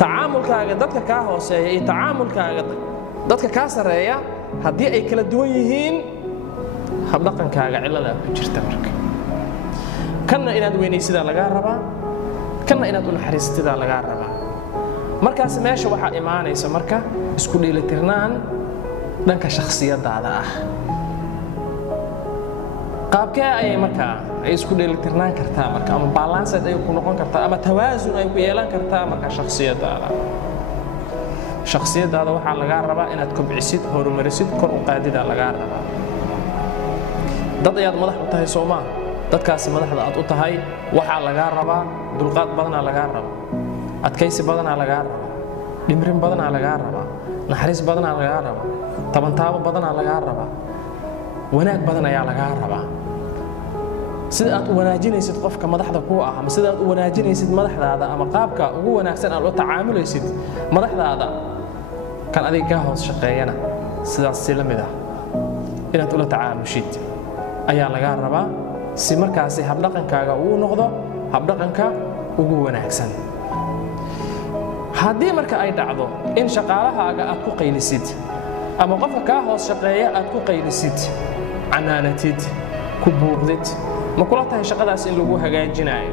tacaamulkaaga dadka ka hooseeya iyo tacaamulkaaga dadka ka sareeya haddii ay kala duwan yihiin habdhaqankaaga cilada ku jirta marka kanna inaad weynaysidaa laga rabaa kanna inaad u naxariistidaa laga rabaa markaas meesha waxa imaanaysa marka isku dheelitirnaan dhanka shakhsiyadaada ah qaabkee ay marka ay isku dheelitirnaan kartaa marka ama balance ay ku noqon kartaa ama tawaasun ay ku yeelan kartaa marka shakhsiyadaada waxa laga rabaa inaad kobcisid horumarisid kor u qaadida laga rabaa dad ayaad madax u tahay Soomaa dadkaas madaxda aad u tahay waxa laga rabaa dulqaad badan laga rabaa adkaysi badan laga rabaa dhimrin badan laga rabaa naxariis badan laga rabaa tabantaabo badan laga rabaa wanaag badan ayaa laga rabaa sida aad u wanaajinaysid qofka madaxda ku ah ama sida aad u wanaajinaysid madaxdaada ama qaabka ugu wanaagsan aad u tacaamulaysid madaxdaada kan adiga hoos shaqeeyana sidaas si lamid ah inaad ula tacaamushid ayaa laga rabaa si markaasi habdhaqankaaga uu noqdo habdhaqanka ugu wanaagsan haddii marka ay dhacdo in shaqaalahaaga aad ku qaylisid ama qofka ka hoos shaqeeya aad ku qaylisid canaanatid ku buuqdid ma kula tahay shaqadaas in lagu hagaajinayo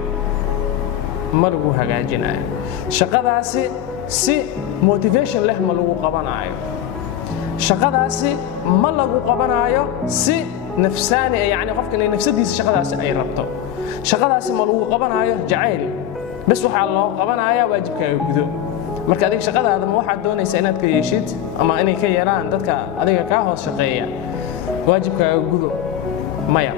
ma lagu hagaajinayo shaqadaasi si motivation leh ma lagu qabanayo shaqadaasi ma lagu qabanayo si nafsaani yani qofka inay nafsadiisa shaqadaasi ay rabto shaqadaasi ma lagu qabanayo jacayl bas waxa loo qabanayaa waajibkaaga gudo marka adiga shaqadaada ma waxaad doonaysaa inaad ka yeeshid ama inay ka yeelaan dadka adiga ka hoos shaqeeya waajibkaaga gudo maya